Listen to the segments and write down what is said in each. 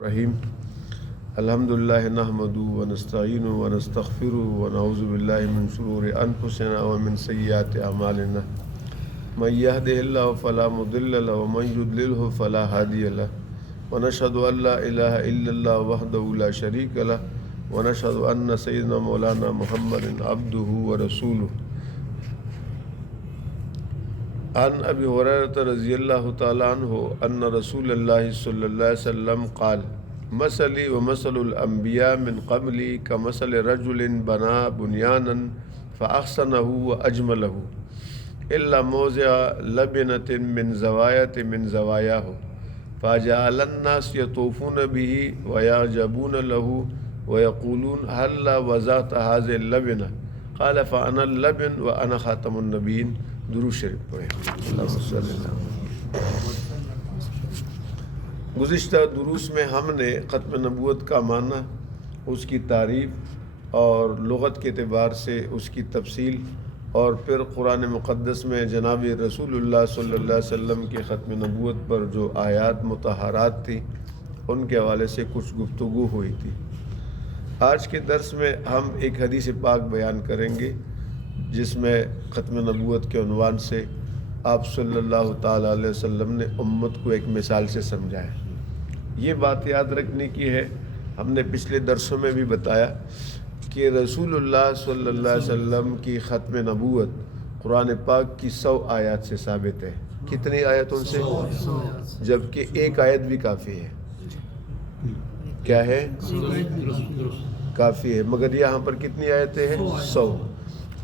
رحیم الحمد للہ نحمدہ ونستعینہ ونستغفرہ ونعوذ باللہ من شرور انفسنا ومن سیئات اعمالنا من یہدہ اللہ فلا مضل له ومن یضللہ فلا ہادی له ونشہد ان لا الہ الا اللہ وحدہ لا شریک له ونشہد ان سیدنا مولانا محمد عبدہ ورسولہ عن ابی ہریرہ رضی اللہ تعالی عنہ ان رسول اللہ صلی اللہ علیہ وسلم قال مثلی ومثل الانبیاء من قبلی کمثل رجل بنا بنیانا فاحسنہ واجملہ الا موضع لبنۃ من زوایۃ من زوایاہ فجعل الناس یطوفون به ویعجبون له ویقولون هلا وضعت هذه اللبنة قال فانا اللبن وانا خاتم النبیین۔ درود شریف پڑھیں۔ اللہم صلی اللہ علیہ وسلم۔ گزشتہ دروس میں ہم نے ختم نبوت کا معنی، اس کی تعریف اور لغت کے اعتبار سے اس کی تفصیل، اور پھر قرآن مقدس میں جناب رسول اللہ صلی اللہ علیہ وسلم کے ختم نبوت پر جو آیات مطہرات تھیں ان کے حوالے سے کچھ گفتگو ہوئی تھی۔ آج کے درس میں ہم ایک حدیث پاک بیان کریں گے جس میں ختم نبوت کے عنوان سے آپ صلی اللہ تعالیٰ علیہ وسلم نے امت کو ایک مثال سے سمجھایا۔ یہ بات یاد رکھنے کی ہے، ہم نے پچھلے درسوں میں بھی بتایا کہ رسول اللہ صلی اللہ علیہ وسلم کی ختم نبوت قرآن پاک کی 100 آیات سے ثابت ہے۔ کتنی آیتوں سے؟ جبکہ ایک آیت بھی کافی ہے۔ کیا ہے؟ کافی ہے، مگر یہاں پر کتنی آیتیں ہیں؟ 100۔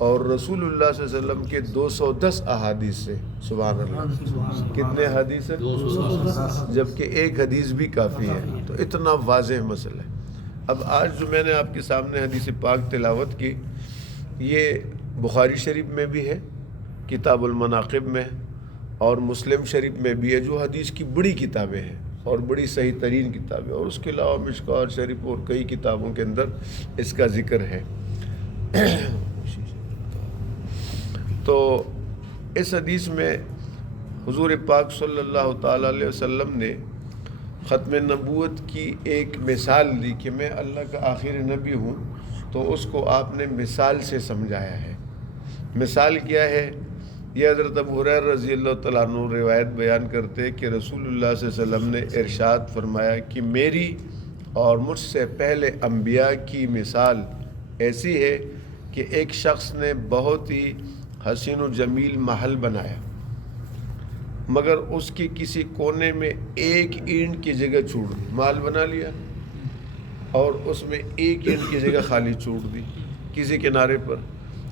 اور رسول اللہ صلی اللہ علیہ وسلم کے 210 احادیث سے، سبحان اللہ، کتنے حدیث ہیں؟ 210، جبکہ ایک حدیث بھی کافی ہے۔ تو اتنا واضح مسئلہ ہے۔ اب آج جو میں نے آپ کے سامنے حدیث پاک تلاوت کی، یہ بخاری شریف میں بھی ہے، کتاب المناقب میں، اور مسلم شریف میں بھی ہے، جو حدیث کی بڑی کتابیں ہیں اور بڑی صحیح ترین کتابیں، اور اس کے علاوہ مشکوٰۃ شریف اور کئی کتابوں کے اندر اس کا ذکر ہے۔ تو اس حدیث میں حضور پاک صلی اللہ تعالیٰ علیہ وسلم نے ختم نبوت کی ایک مثال دی کہ میں اللہ کا آخری نبی ہوں، تو اس کو آپ نے مثال سے سمجھایا ہے۔ مثال کیا ہے؟ یہ حضرت ابو ہریرہ رضی اللہ تعالیٰ عنہ روایت بیان کرتے کہ رسول اللہ صلی اللہ علیہ وسلم نے ارشاد فرمایا کہ میری اور مجھ سے پہلے انبیاء کی مثال ایسی ہے کہ ایک شخص نے بہت ہی حسین و جمیل محل بنایا، مگر اس کی کسی کونے میں ایک اینٹ کی جگہ چھوڑ دی۔ محل بنا لیا اور اس میں ایک اینٹ کی جگہ خالی چھوڑ دی کسی کنارے پر۔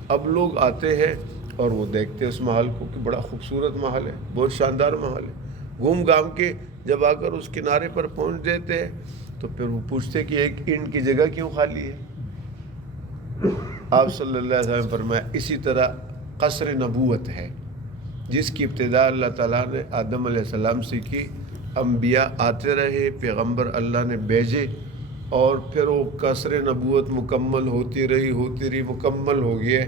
اب لوگ آتے ہیں اور وہ دیکھتے ہیں اس محل کو کہ بڑا خوبصورت محل ہے، بہت شاندار محل ہے۔ گھوم گھام کے جب آ کر اس کنارے پر پہنچ دیتے ہیں تو پھر وہ پوچھتے کہ ایک اینٹ کی جگہ کیوں خالی ہے؟ آپ صلی اللہ علیہ وسلم فرمایا اسی طرح قصر نبوت ہے، جس کی ابتدا اللہ تعالیٰ نے آدم علیہ السلام سے کی۔ انبیاء آتے رہے، پیغمبر اللہ نے بھیجے، اور پھر وہ قصر نبوت مکمل ہوتی رہی مکمل ہو گئی ہے۔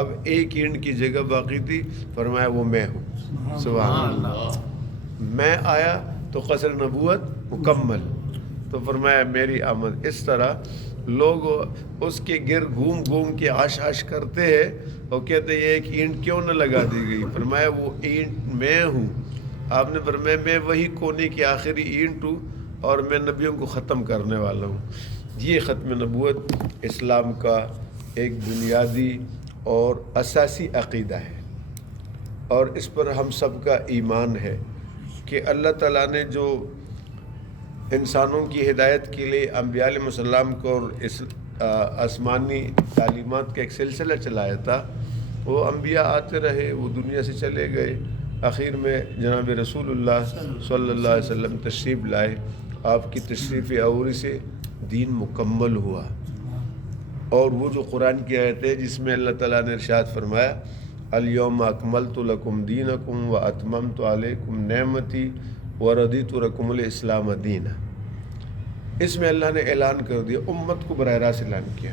اب ایک اینٹ کی جگہ باقی تھی، فرمایا وہ میں ہوں۔ سبحان اللہ، میں آیا تو قصر نبوت مکمل، تو فرمایا میری آمد۔ اس طرح لوگ اس کے گرد گھوم گھوم کے آش کرتے ہیں اور کہتے ہیں یہ ایک اینٹ کیوں نہ لگا دی گئی؟ فرمایا وہ اینٹ میں ہوں۔ آپ نے فرمایا میں وہی کونے کی آخری اینٹ ہوں اور میں نبیوں کو ختم کرنے والا ہوں۔ یہ ختم نبوت اسلام کا ایک بنیادی اور اساسی عقیدہ ہے، اور اس پر ہم سب کا ایمان ہے کہ اللہ تعالیٰ نے جو انسانوں کی ہدایت کے لیے انبیاء علیہ السلام کو اور اس آسمانی تعلیمات کا ایک سلسلہ چلایا تھا، وہ انبیاء آتے رہے، وہ دنیا سے چلے گئے، آخر میں جناب رسول اللہ صلی اللہ علیہ وسلم تشریف لائے۔ آپ کی تشریف آوری سے دین مکمل ہوا، اور وہ جو قرآن کی آیت ہے جس میں اللہ تعالیٰ نے ارشاد فرمایا الیوم اکملت لکم دینکم واتممت علیکم نعمتی وردیت لکم الاسلام دینا، اس میں اللہ نے اعلان کر دیا، امت کو براہ راست اعلان کیا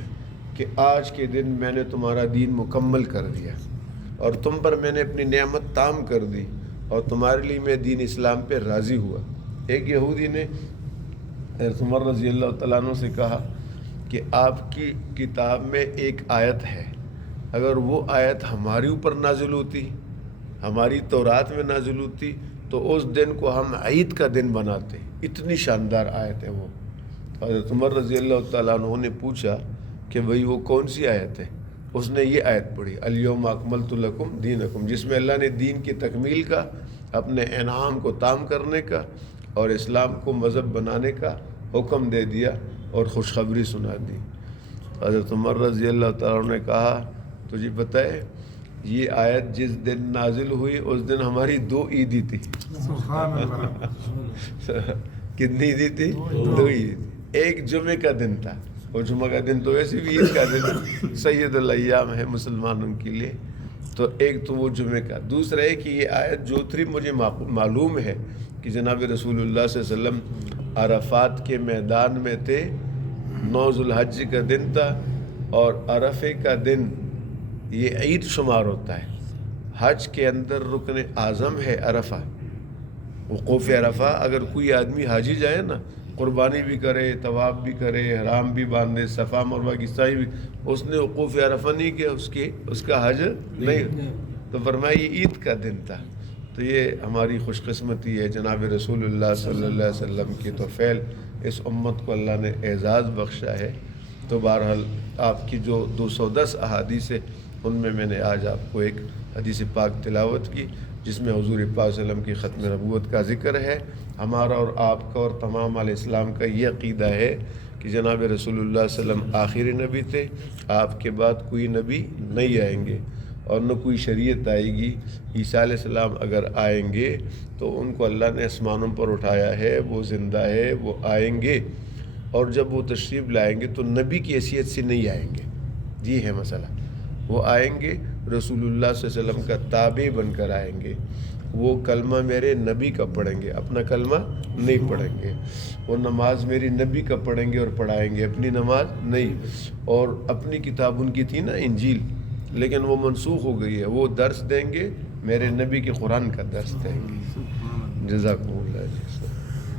کہ آج کے دن میں نے تمہارا دین مکمل کر دیا، اور تم پر میں نے اپنی نعمت تام کر دی، اور تمہارے لیے میں دین اسلام پہ راضی ہوا۔ ایک یہودی نے حضرت عمر رضی اللہ تعالیٰ عنہ سے کہا کہ آپ کی کتاب میں ایک آیت ہے، اگر وہ آیت ہمارے اوپر نازل ہوتی، ہماری تورات میں نازل ہوتی، تو اس دن کو ہم عید کا دن بناتے. اتنی شاندار آیت ہے وہ. حضرت عمر رضی اللہ تعالیٰ عنہ نے پوچھا کہ بھئی وہ کون سی آیت ہے؟ اس نے یہ آیت پڑھی، الیوم اکملت لکم دینکم، جس میں اللہ نے دین کی تکمیل کا، اپنے انعام کو تام کرنے کا اور اسلام کو مذہب بنانے کا حکم دے دیا اور خوشخبری سنا دی. حضرت عمر رضی اللہ تعالیٰ عنہ نے کہا تجھے پتہ ہے یہ آیت جس دن نازل ہوئی اس دن ہماری 2 عیدی تھی. سبحان اللہ. کتنی عیدی تھی؟ 2 عید. ایک جمعے کا دن تھا، اور جمعہ کا دن تو ویسے بھی عید کا دن سید الایام ہے مسلمانوں کے لیے. تو ایک تو وہ جمعے کا، دوسرا ہے کہ یہ آیت جو تھی مجھے معلوم ہے کہ جناب رسول اللہ صلی اللہ علیہ وسلم عرفات کے میدان میں تھے. 9 ذو الحج کا دن تھا اور عرفے کا دن یہ عید شمار ہوتا ہے. حج کے اندر رکن اعظم ہے عرفہ، وقوف عرفہ. اگر کوئی آدمی حاجی جائے نا، قربانی بھی کرے، طواف بھی کرے، احرام بھی باندھے، صفا مروہ کی سعی بھی، اس نے وقوف عرفہ نہیں کیا، اس کا حج نہیں. تو فرمایا یہ عید کا دن تھا. تو یہ ہماری خوش قسمتی ہے، جناب رسول اللہ صلی اللہ علیہ وسلم کی تو فعل اس امت کو اللہ نے اعزاز بخشا ہے. تو بہرحال آپ کی جو 210 احادیث ہے ان میں نے آج آپ کو ایک حدیث پاک تلاوت کی، جس میں حضور پاک صلی اللہ علیہ وسلم کی ختم نبوت کا ذکر ہے. ہمارا اور آپ کا اور تمام علیہ السلام کا یہ عقیدہ ہے کہ جناب رسول اللہ صلی اللہ علیہ وسلم آخری نبی تھے، آپ کے بعد کوئی نبی نہیں آئیں گے اور نہ کوئی شریعت آئے گی. عیسیٰ علیہ السلام اگر آئیں گے تو ان کو اللہ نے آسمانوں پر اٹھایا ہے، وہ زندہ ہے، وہ آئیں گے، اور جب وہ تشریف لائیں گے تو نبی کی حیثیت سے نہیں آئیں گے. یہ ہے مسئلہ. وہ آئیں گے رسول اللہ صلی اللہ علیہ وسلم کا تابع بن کر آئیں گے. وہ کلمہ میرے نبی کا پڑھیں گے، اپنا کلمہ نہیں پڑھیں گے. وہ نماز میری نبی کا پڑھیں گے اور پڑھائیں گے، اپنی نماز نہیں. اور اپنی کتاب ان کی تھی نا انجیل، لیکن وہ منسوخ ہو گئی ہے. وہ درس دیں گے، میرے نبی کے قرآن کا درس دیں گے. جزاکم اللہ.